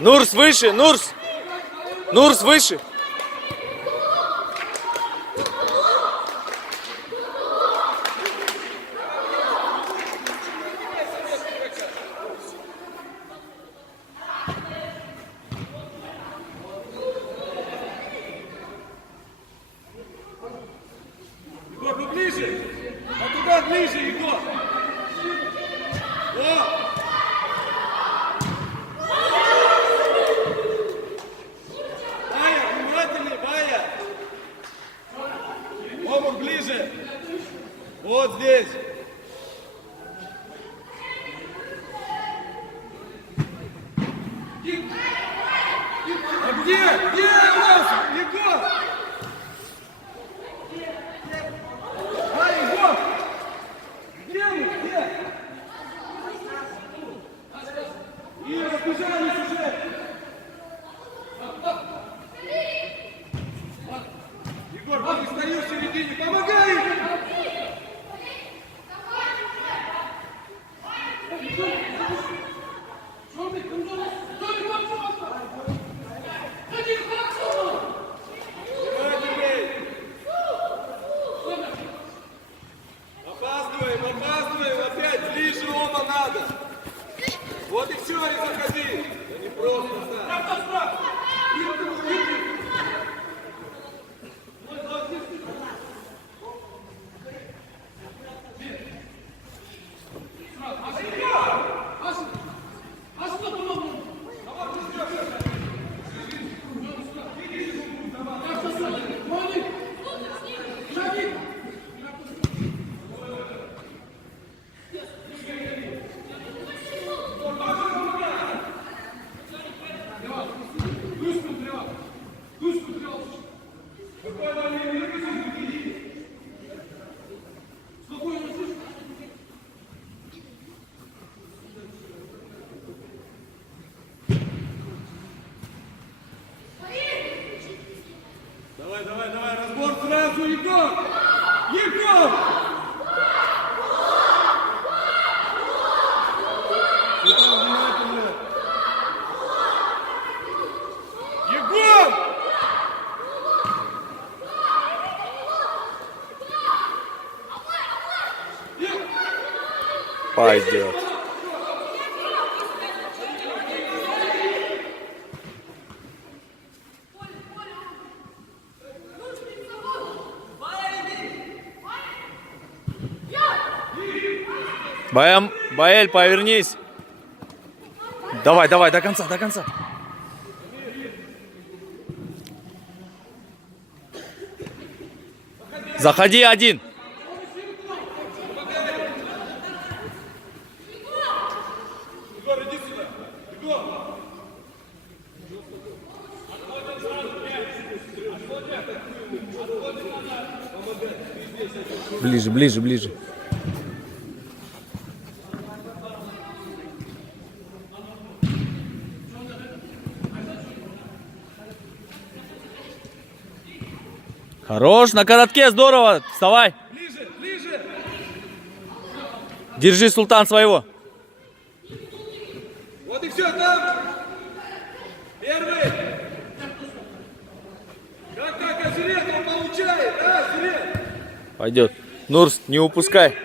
Нурс выше, Нурс! Нурс выше! Егор, поближе! А туда ближе, Егор! О! Бая, внимательнее, Бая! Омур, ближе! Вот здесь! А где? Где у нас? Егор! Егор! Где мы? Где? И разбежались уже! Егор, вот ты стоишь в середине, помогай им! Опаздываем, опять ближе оба надо. Вот и все, и заходи. Да не просто так. Давай, разбор сразу, Егор! Егор! Егор! Пойдет. Баэль, повернись. Давай, до конца, до конца. Заходи один. Егор, иди сюда! Егор! Ближе. Хорош, на коротке, здорово. Вставай. Ближе! Держи, Султан, своего. Вот и все, там! Первый! Как Азирет он получает, а, Азирет? Пойдет. Нурс, не упускай.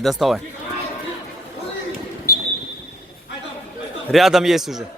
Доставай. Рядом есть уже.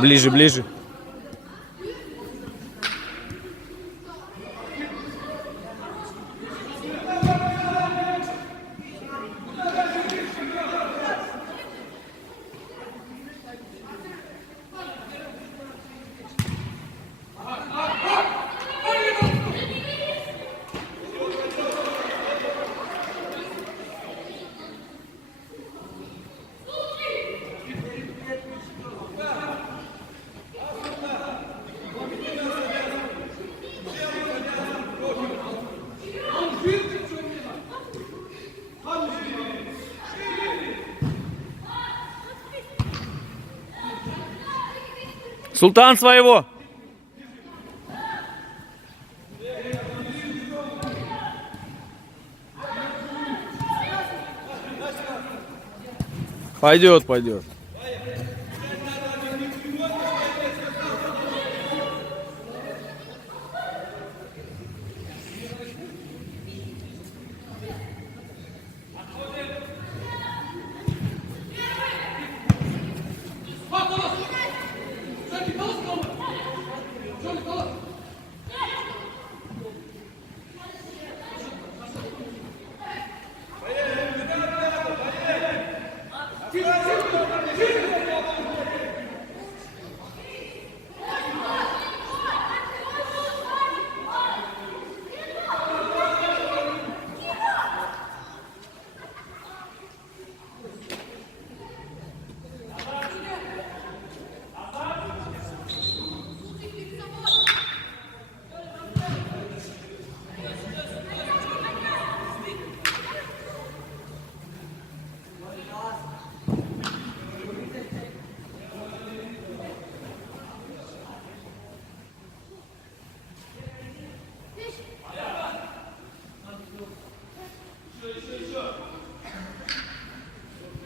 Ближе, ближе. Султан своего. Пойдет, пойдет.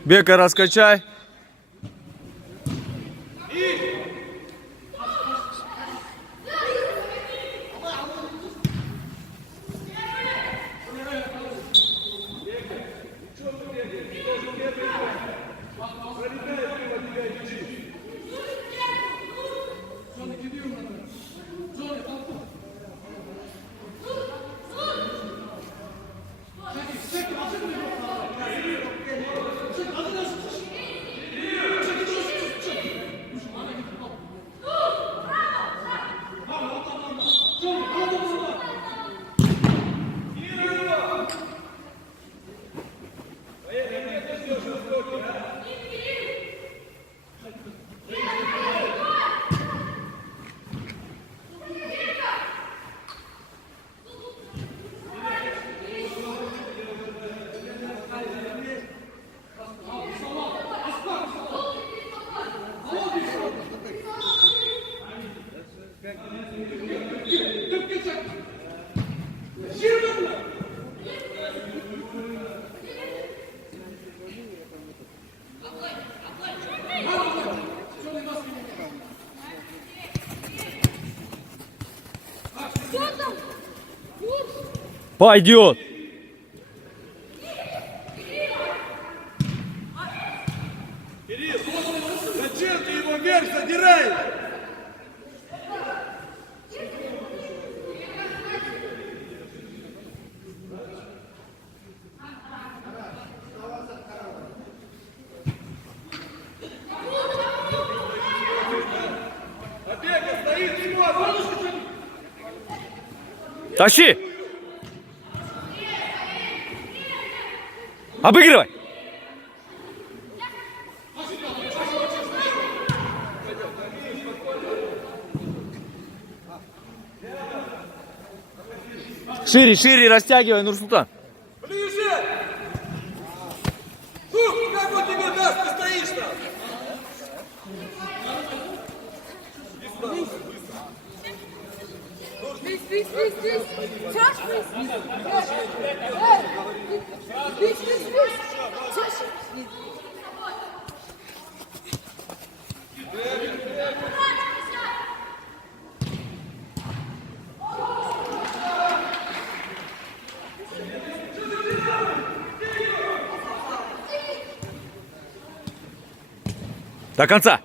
Бека раскачай. Пойдет. Кирилл, зачем ты его вверх задираешь? Побега стоит, не может. Тащи. Обыгрывай. Шире, шире растягивай, Нурсултан. Ближе! Ну, как он тебе даст, ты стоишь там? Здесь. Чаще. Здесь. Чаще. До конца.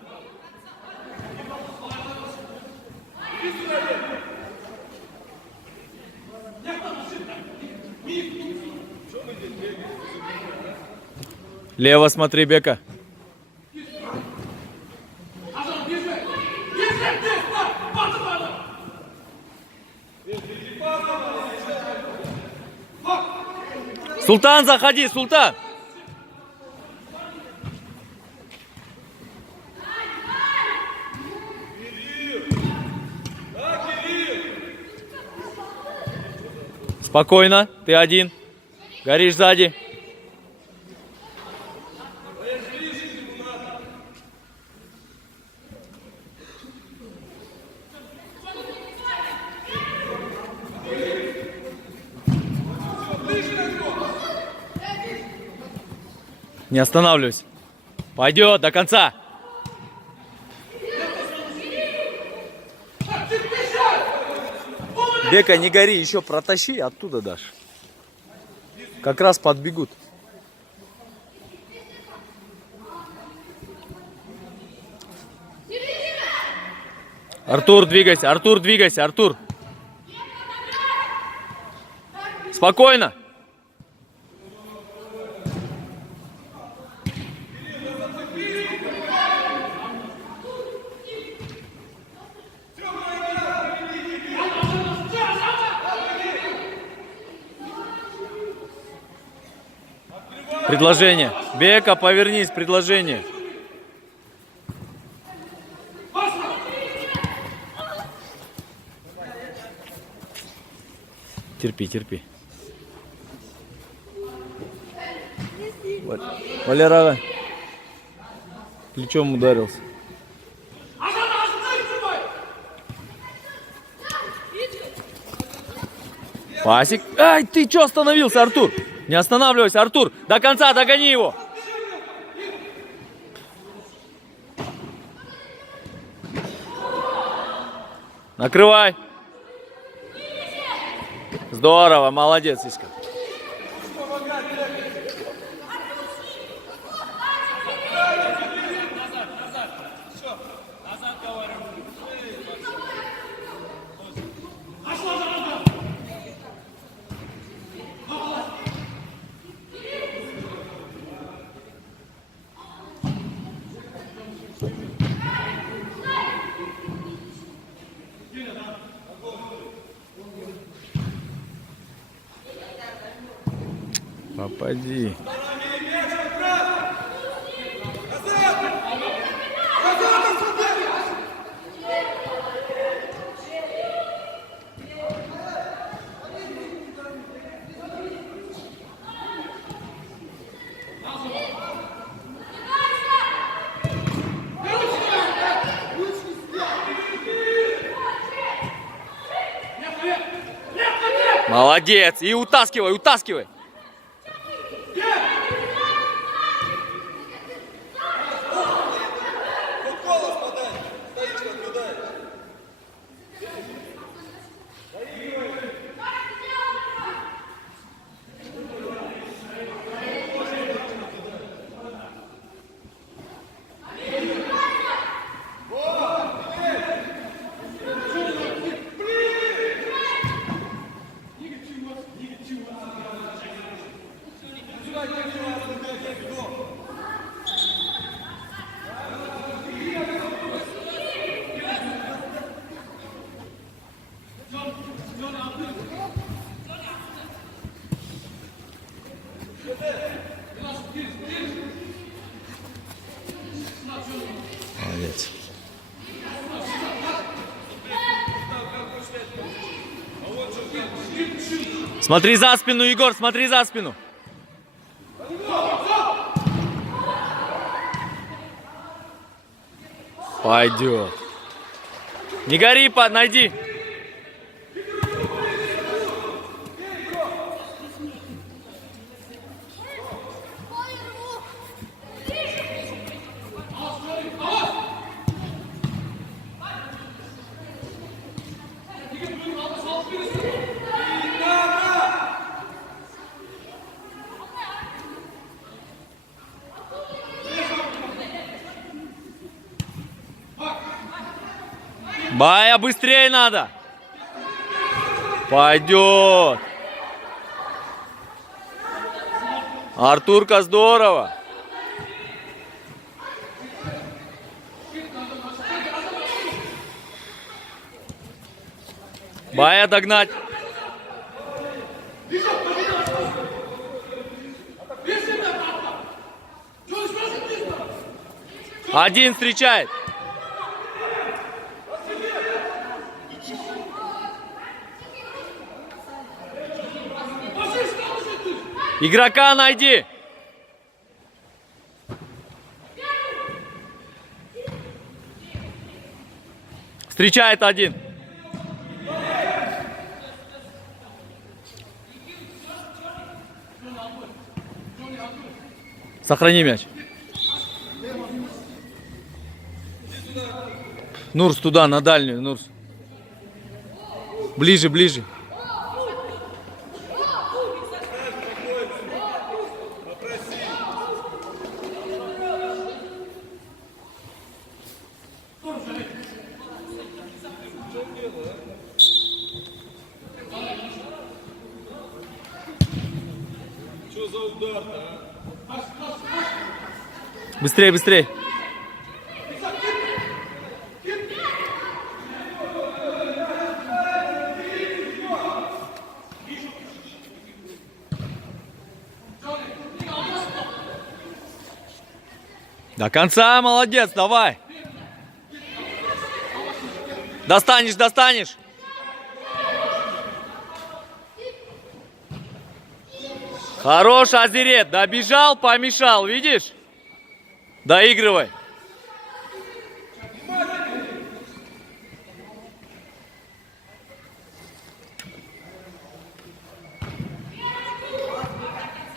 Лево смотри, Бека. Султан, заходи, Султан. Спокойно, ты один. Горишь сзади. Не останавливайся. Пойдет до конца. Бека, не гори, еще протащи, оттуда дашь. Как раз подбегут. Артур, двигайся, Артур, двигайся, Артур. Спокойно. Предложение. Бека, повернись, предложение. Терпи, терпи. Валера плечом ударился. Пасик. Ай, ты что остановился, Артур? Не останавливайся, Артур. До конца догони его. Накрывай. Здорово, молодец, Иска. Попади. Молодец. И утаскивай, утаскивай. Молодец. Смотри за спину, Егор, смотри за спину. Пойдет. Не гори, найди. Бая, быстрее надо. Пойдет. Артурка, здорово. Бая догнать. Один встречает. Игрока найди. Встречает один. Сохрани мяч. Нурс туда, на дальнюю, Нурс. Ближе, ближе. Что за удар-то, а? Быстрее, быстрее. До конца, молодец, давай. Достанешь, достанешь. Хорош, Азирет, добежал, помешал, видишь? Доигрывай.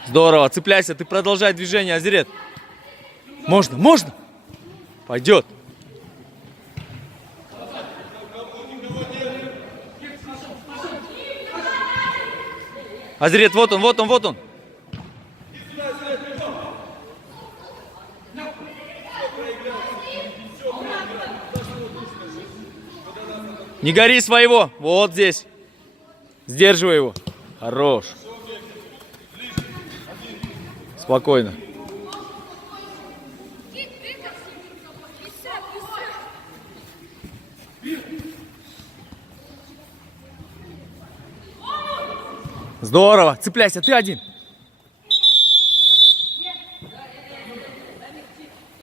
Здорово, цепляйся, ты продолжай движение, Азирет. Можно, можно. Пойдет. Азирет, вот он, вот он, вот он. Не гори своего. Вот здесь. Сдерживай его. Хорош. Спокойно. Здорово. Цепляйся, ты один.